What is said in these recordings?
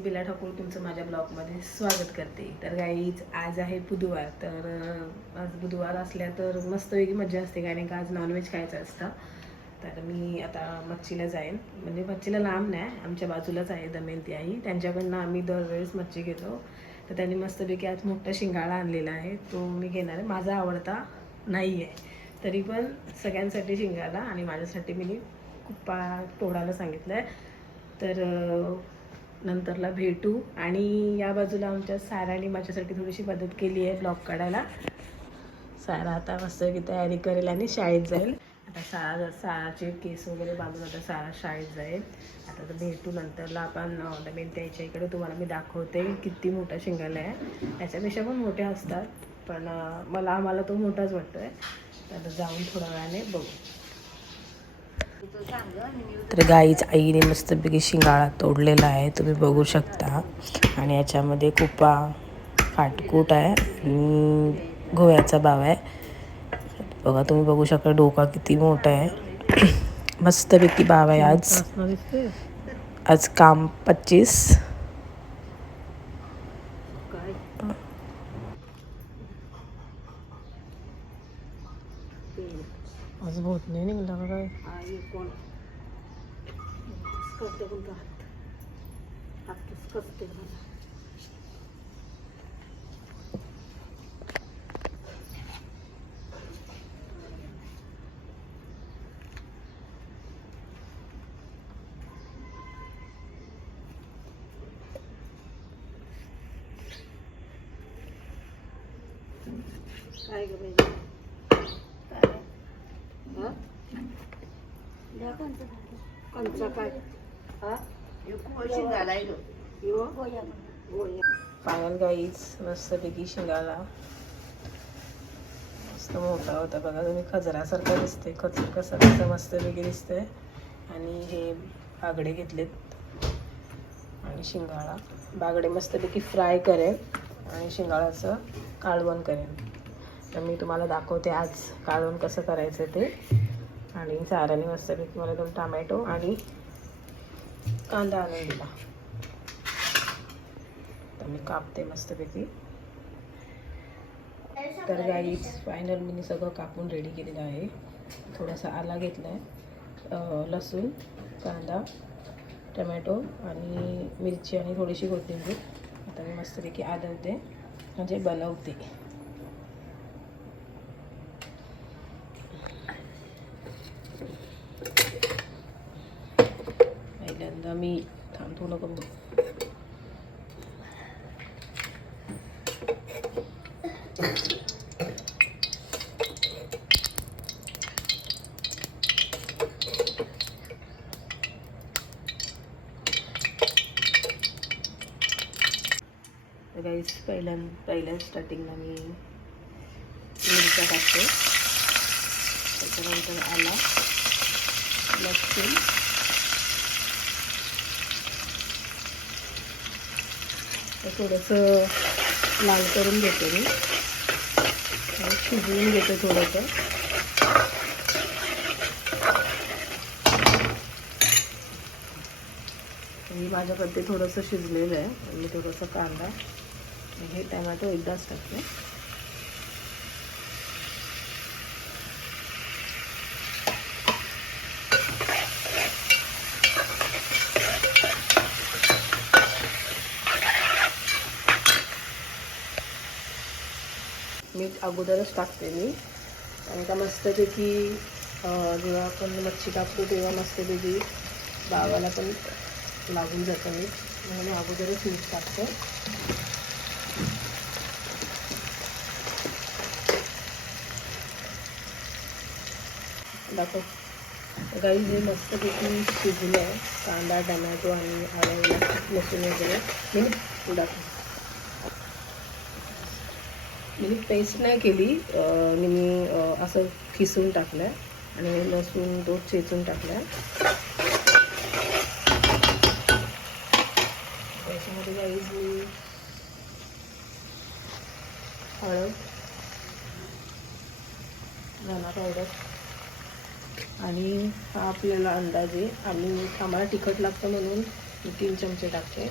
मी बिला ठाकूर तुमचं माझ्या ब्लॉगमध्ये स्वागत करते. तर गाईज आज आहे बुधवार. तर आज बुधवार असल्या तर मस्तपैकी मज्जा असते कारण का आज नॉनव्हेज खायचं असतं. तर मी आता मच्छीला जाईन. म्हणजे मच्छीला लांब नाही आमच्या बाजूलाच आहे दमयंती आई. त्यांच्याकडनं आम्ही दरवेळेस मच्छी घेतो. तर त्यांनी मस्तपैकी आज मोठा शिंगाळा आणलेला आहे. तो मी घेणार आहे. माझा आवडता नाही आहे तरी पण सगळ्यांसाठी शिंगाला आणि माझ्यासाठी मी कुप्पा तोडायला सांगितलं आहे तर नंतरला भेटू. आणि या बाजूला आमच्या साराने माझ्यासाठी थोडीशी मदत केली आहे ब्लॉग काढायला. सारा आता मस्तपैकी तयारी करेल आणि शाळेत जाईल. आता सारा साराचे केस वगैरे बांधून आता सारा शाळेत जाईल. आता तर भेटू नंतरला आपण दमेल त्याच्या इकडे तुम्हाला मी दाखवते किती मोठा शिंगाला आहे. त्याच्यापेक्षा पण मोठे असतात. पण मला आम्हाला तो मोठाच वाटतोय. तर आता जाऊन थोड्या वेळाने बघू. तर गाईच आईने मस्तपैकी शिंगाळा तोडलेला आहे. तुम्ही बघू शकता. आणि याच्यामध्ये कुपा फाटकूट आहे आणि गोव्याचा बाव आहे. बघा तुम्ही बघू शकता डोका किती मोठा आहे. मस्तपैकी बाव आहे आज. आज काम पच्चीस. आज बहुत नाही निघला का काय? काय ग बाई काय हं? कंचा काय हा यो? मस्तपैकी शिंगाला. मस्त मोठा होता बघा. तुम्ही खजरासारखा दिसते खजर कसा कसं मस्तपैकी दिसते आणि हे बागडे घेतलेत. आणि शिंगाळा. बागडे मस्तपैकी फ्राय करेन. आणि शिंगाळाचं काळवण करेन. तर मी तुम्हाला दाखवते आज काळवण कसं करायचं ते. आणि साराने मस्तपैकी मला दोन टमॅटो आणि कांदा आणून दिला. तर मी कापते मस्तपैकी. तर गाईच फायनल मी सगळं कापून रेडी केलेलं आहे. थोडासा आला घेतला आहे लसूण कांदा टमॅटो आणि मिरची आणि थोडीशी कोथिंबीर. आता मी मस्तपैकी आदवते म्हणजे बनवते पहिल्यांदा मी थांबतो नको बघ तर गाईस पहिल्या पहिल्या स्टार्टिंगला मी मिरच्या टाकते. त्याच्यानंतर आला लसूण. थोडंसं लाल करून घेते मी. शिजवून घेते थोडंसं. मी माझ्याकडे ते थोडंसं शिजलेलं आहे. मी थोडंसं कांदा. आणि हे टमॅटो एकदाच टाकते. मीठ अगोदरच टाकते मी. आणि का मस्तपैकी जेव्हा आपण मच्छी टाकतो तेव्हा मस्तपैकी बावाला पण लागून जातं मीठ म्हणून अगोदरच मीठ टाकतो. दाखव. गाई हे मस्तपैकी शिजलं आहे कांदा टमॅटो आणि हळद लसूण वगैरे. मी दाखव. म्हणजे मी पेस्ट नाही केली. आणि मी असं खिसून टाकलं आहे आणि लसूण तो चेचून टाकला आहे त्याच्यामध्ये गाईज मी हळद धना पावडर आणि हा आपल्याला अंदाजे आम्ही आम्हाला तिखट लागतं म्हणून मी तीन चमचे टाकते.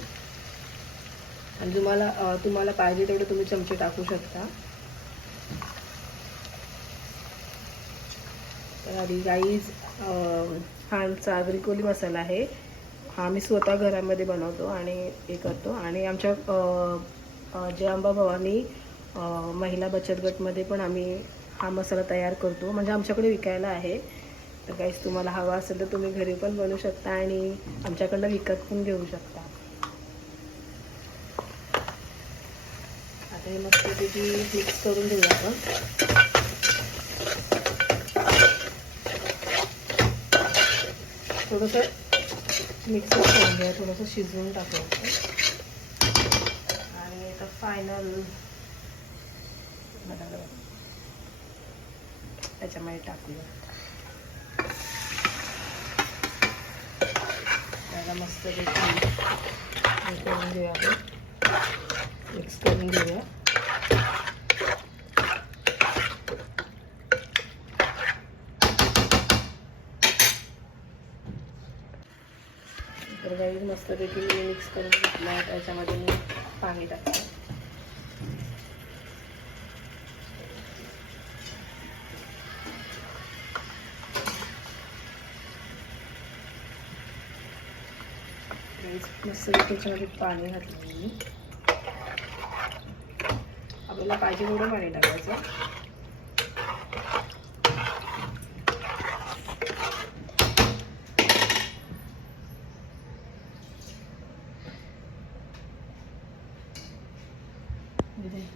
आणि तुम्हाला तुम्हाला पाहिजे तेवढे तुम्ही चमचे टाकू शकता. तर आधी गाईज हा आमचा अग्रिकोली मसाला आहे. हा मी स्वतः घरामध्ये बनवतो आणि हे करतो. आणि आमच्या जे आंबा भवानी महिला बचत गटमध्ये पण आम्ही हा मसाला तयार करतो. म्हणजे आमच्याकडे विकायला आहे. तर काहीच तुम्हाला हवा असेल तर तुम्ही घरी पण बनवू शकता आणि आमच्याकडनं विकत पण घेऊ शकता. हे मस्त मस्तपैकी मिक्स करून देऊ आपण. थोडंसं मिक्स करून घ्या थोडंसं शिजवून टाकायचं आणि आता फायनल त्याच्यामध्ये टाकूया. त्याला मस्त हे करून घेऊया आपण. मिक्स करून घेऊया. गाईज मस्तपैकी मी मिक्स करून घेतला आहे त्याच्यामध्ये मी पाणी टाकते. मस्त त्याच्यामध्ये पाणी घातलं मी. आपल्याला पाहिजे थोडं पाणी टाकायचं इथे.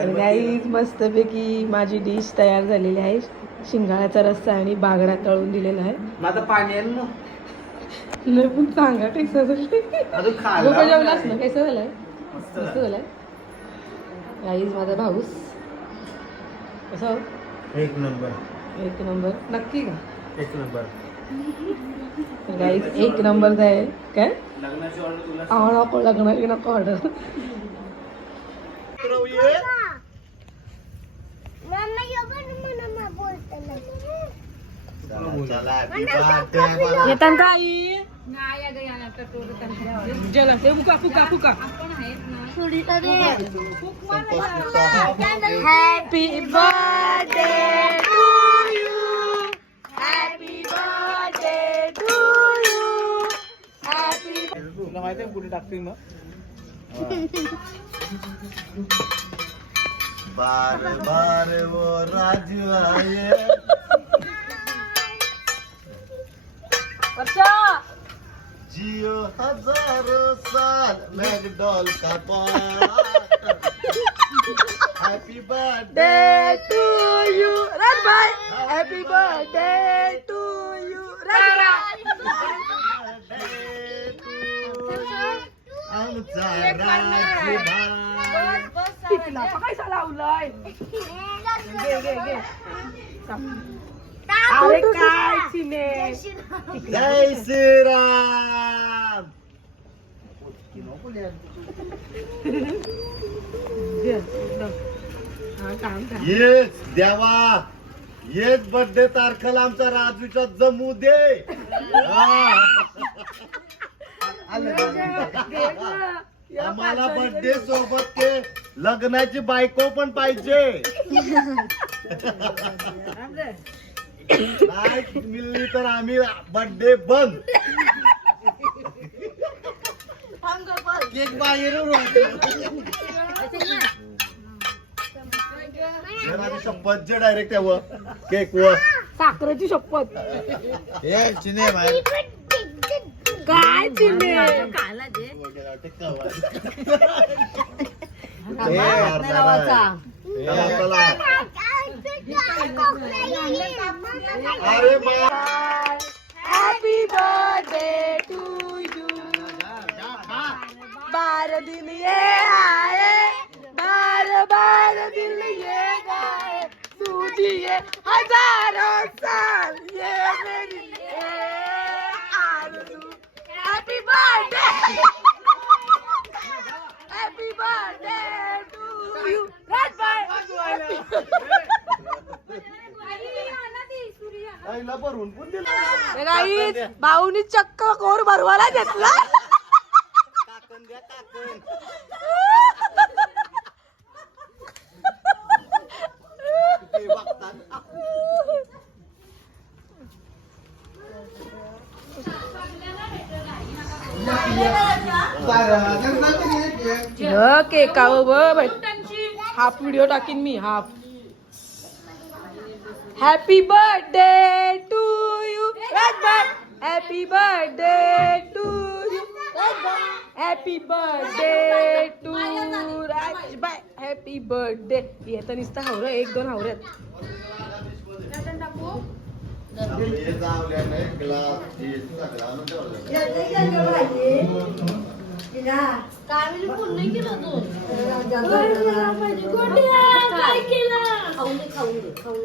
तर गाईज मस्तपैकी माझी डिश तयार झालेली आहे. शिंगाळ्याचा रस्सा आणि बागडा तळून दिलेला आहे. माझं पाणी आहे ना नाही पण सांगा कसं झालं अजून लोकं जेवलास ना? खाल्लं कसं झालंय? मस्त. मस्त झालंय. गाईज माझा भाऊस. कसं एक नंबर. एक नंबर. नक्की का? एक नंबर. तर गाईज एक नंबरचा आहे. काय? लग्नाची ऑर्डर तुला नको लग्नाची नको ऑर्डर येतात का आई जला ते फुका फुका फुका happy birthday to you happy birthday to you happy तुला माहिती आहे कुठे टाकते मग बार बार वो राजू आए। अच्छा। जियो हजारों साल मैकडॉल का part happy birthday day to you run by happy birthday to you run आमचा राजू भाई। टिकला पैसा लावलाय घे घे घे अरे काय चिने जय श्रीराम. हा. येस देवा येस बर्थडे तारखेला आमचा राजूच्या जमू दे हा. आलं का? घे ना. या आम्हाला बर्थडे सोबत ते लग्नाची बायको पण पाहिजे. नाही मिळली तर आम्ही बर्थडे बंद. केक बाहेरून शपथ जे डायरेक्ट व केक व. साखरेची शपथ. हे चिने बाहेर. काय चिने? मा हॅपी बर्थडे टू यू बार दिन ये आए बार बार दिन ये गाए. सूझिए हजारों साल ये मेरी ये आरज़ू हैप्पी बर्थडे गाईच भाऊनी चक्क कोर भरवायला घेतला. काकण द्या हाफ व्हिडिओ टाकीन मी half. Happy birthday to you happy birthday to you happy birthday to राजबाय happy birthday येतं नुसतं हावरं एक दोन हावरत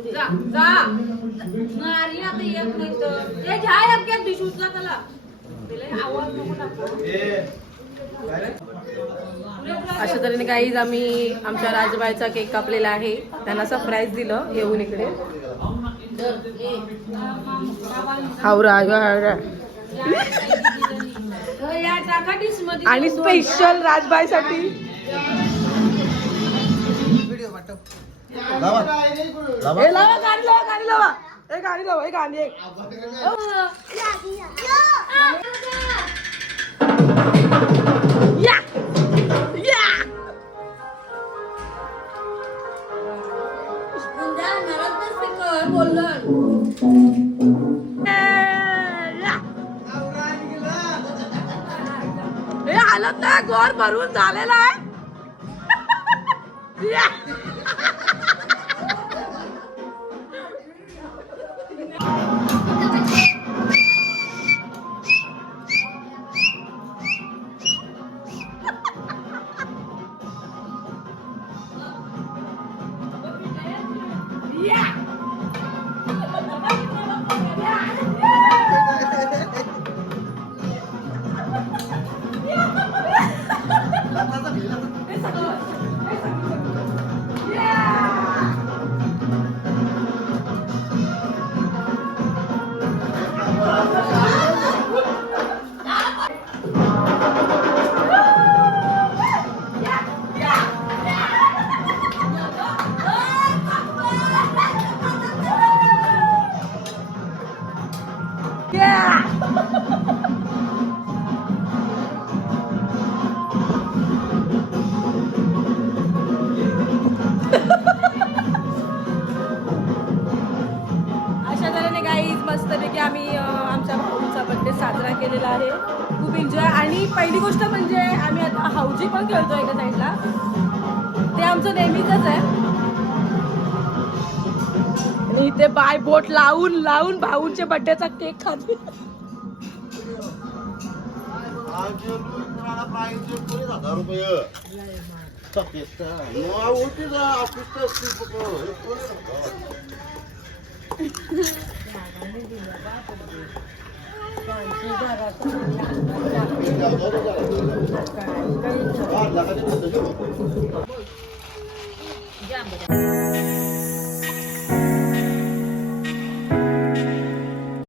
हे जावल्याने ग्लास हे सगळं आणून ठेवलं. अशा तऱ्हेने काहीच आम्ही आमच्या राजबाईचा केक कापलेला आहे. त्यांना सरप्राईज दिलं येऊन इकडे. हावरा हावरा आणि स्पेशल राजबाईसाठी. लावा. लावा. ए लावा लावा लावा. ए लावा ए एक या. या. हे हालत नाही गोर भरून झालेला आहे. पहिली गोष्ट म्हणजे आम्ही आता हाऊजी पण खेळतो एका साईडला. ते आमचं नेहमीच आहे. आणि इथे बाय बोट लावून लावून भाऊंच्या बड्डेचा केक खाते. आज